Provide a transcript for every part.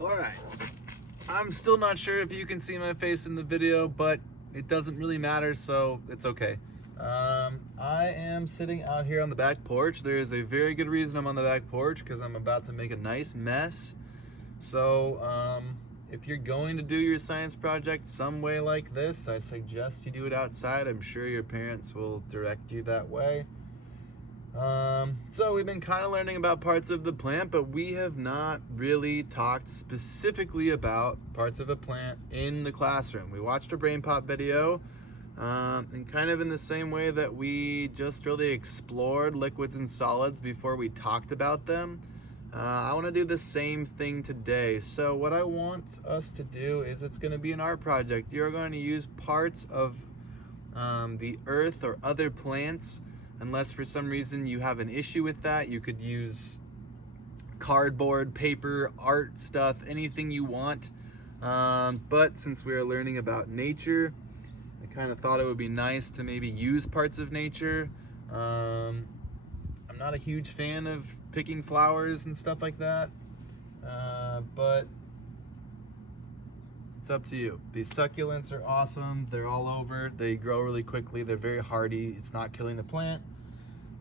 Alright, I'm still not sure if you can see my face in the video, but it doesn't really matter, so it's okay. I am sitting out here on the back porch. There is a very good reason I'm on the back porch, because I'm about to make a nice mess. So, if you're going to do your science project some way like this, I suggest you do it outside. I'm sure your parents will direct you that way. So we've been kind of learning about parts of the plant, but we have not really talked specifically about parts of a plant in the classroom. We watched a Brain Pop video, and kind of in the same way that we just really explored liquids and solids before we talked about them. I want to do the same thing today. So what I want us to do is, it's going to be an art project. You're going to use parts of the earth or other plants. Unless for some reason you have an issue with that, you could use cardboard, paper, art stuff, anything you want. But since we're learning about nature, I kind of thought it would be nice to maybe use parts of nature. I'm not a huge fan of picking flowers and stuff like that, but it's up to you. These succulents are awesome. They're all over. They grow really quickly. They're very hardy. It's not killing the plant.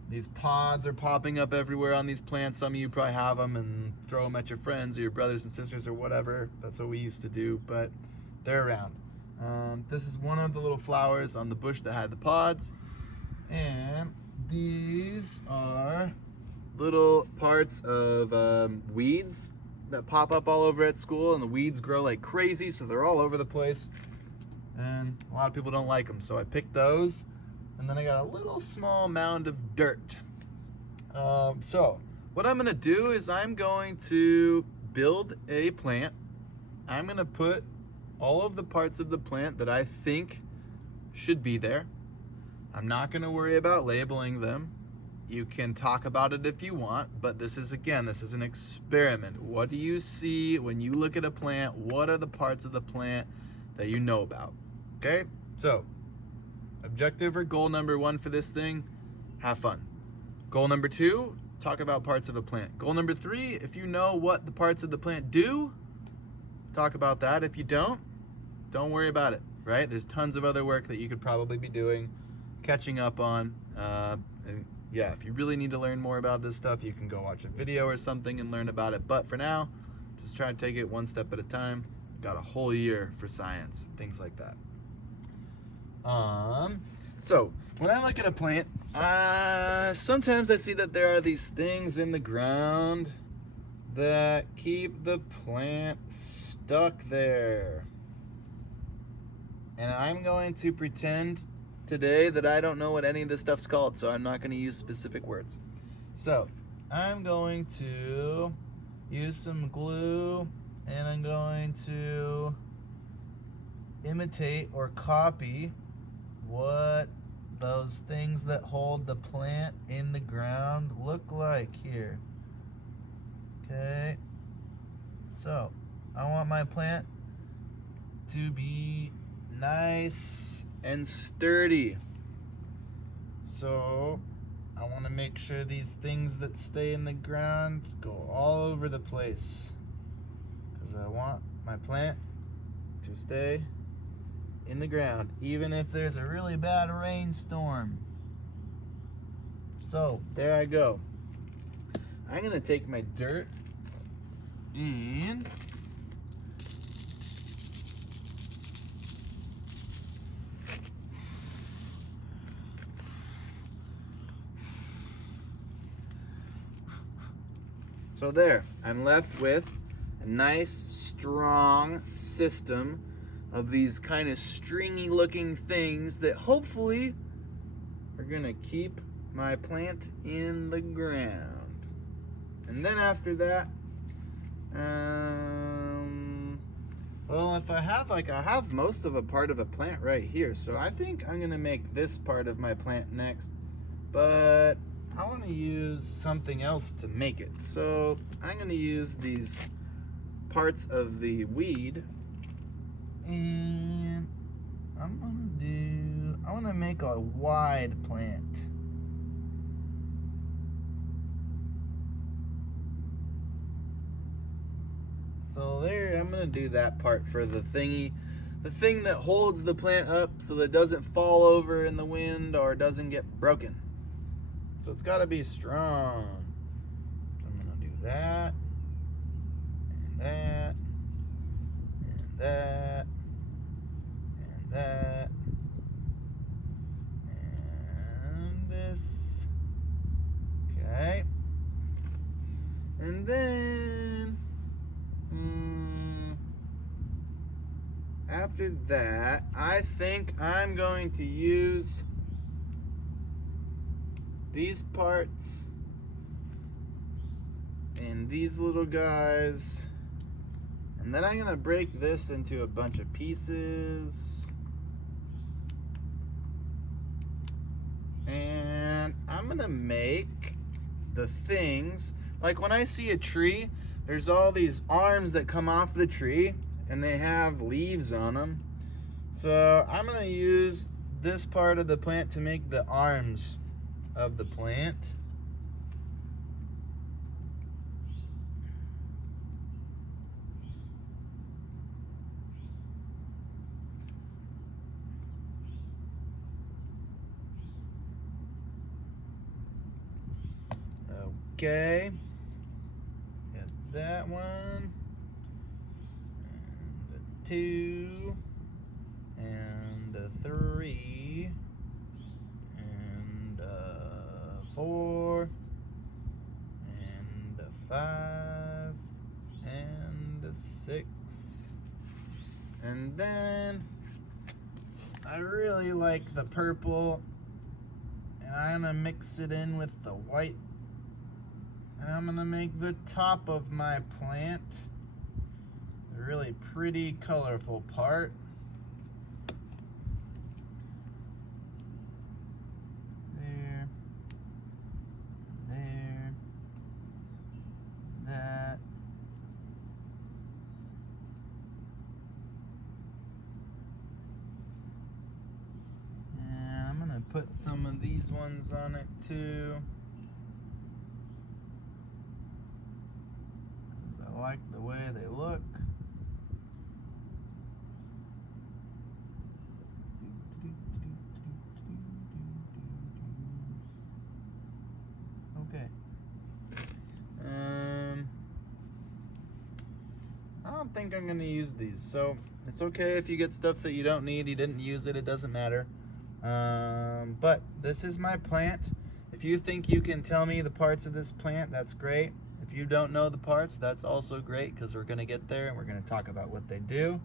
These pods are popping up everywhere on these plants. Some of you probably have them and throw them at your friends or your brothers and sisters or whatever. That's what we used to do, but they're around. This is one of the little flowers on the bush that had the pods. And these are little parts of weeds that pop up all over at school, and the weeds grow like crazy, so they're all over the place, and a lot of people don't like them, so I picked those. And then I got a little small mound of dirt. So what I'm gonna do is I'm going to build a plant. I'm gonna put all of the parts of the plant that I think should be there. I'm not gonna worry about labeling them. You can talk about it if you want, but this is an experiment. What do you see when you look at a plant? What are the parts of the plant that you know about? Okay, so objective or goal number 1 for this thing, have fun. Goal number 2, talk about parts of a plant. Goal number 3, if you know what the parts of the plant do, talk about that. If you don't worry about it, right? There's tons of other work that you could probably be doing, catching up on. And yeah, if you really need to learn more about this stuff, you can go watch a video or something and learn about it. But for now, just try to take it one step at a time. Got a whole year for science, things like that. So when I look at a plant, sometimes I see that there are these things in the ground that keep the plant stuck there. And I'm going to pretend today that I don't know what any of this stuff's called, so I'm not going to use specific words. So I'm going to use some glue, and I'm going to imitate or copy what those things that hold the plant in the ground look like here. Okay, so I want my plant to be nice and sturdy. So I want to make sure these things that stay in the ground go all over the place, because I want my plant to stay in the ground even if there's a really bad rainstorm. So there I go. I'm gonna take my dirt and so there, I'm left with a nice strong system of these kind of stringy looking things that hopefully are gonna keep my plant in the ground. And then after that, well, if I have most of a part of a plant right here, so I think I'm gonna make this part of my plant next, but I want to use something else to make it. So I'm gonna use these parts of the weed, and I want to make a wide plant. So there, I'm gonna do that part for the thingy. The thing that holds the plant up so that it doesn't fall over in the wind or doesn't get broken. So it's gotta be strong. So I'm gonna do that, and that, and that, and that, and this. Okay. And then, after that, I think I'm going to use these parts and these little guys, and then I'm gonna break this into a bunch of pieces, and I'm gonna make the things like when I see a tree, there's all these arms that come off the tree and they have leaves on them. So I'm gonna use this part of the plant to make the arms of the plant. Okay, got that one, and the 2, and the 3, and the 4, and the 5, and the 6, and then I really like the purple, and I'm gonna mix it in with the white. And I'm gonna make the top of my plant a really pretty, colorful part. There, there, that. And I'm gonna put some of these ones on it too. I like the way they look. Okay. I don't think I'm gonna use these, so it's okay if you get stuff that you don't need. You didn't use it, it doesn't matter. But this is my plant. If you think you can tell me the parts of this plant, that's great. If you don't know the parts, that's also great, because we're going to get there and we're going to talk about what they do.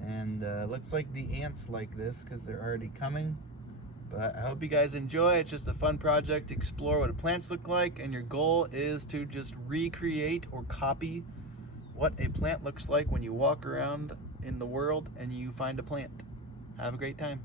And looks like the ants like this because they're already coming. But I hope you guys enjoy. It's just a fun project to explore what plants look like, and your goal is to just recreate or copy what a plant looks like when you walk around in the world and you find a plant. Have a great time.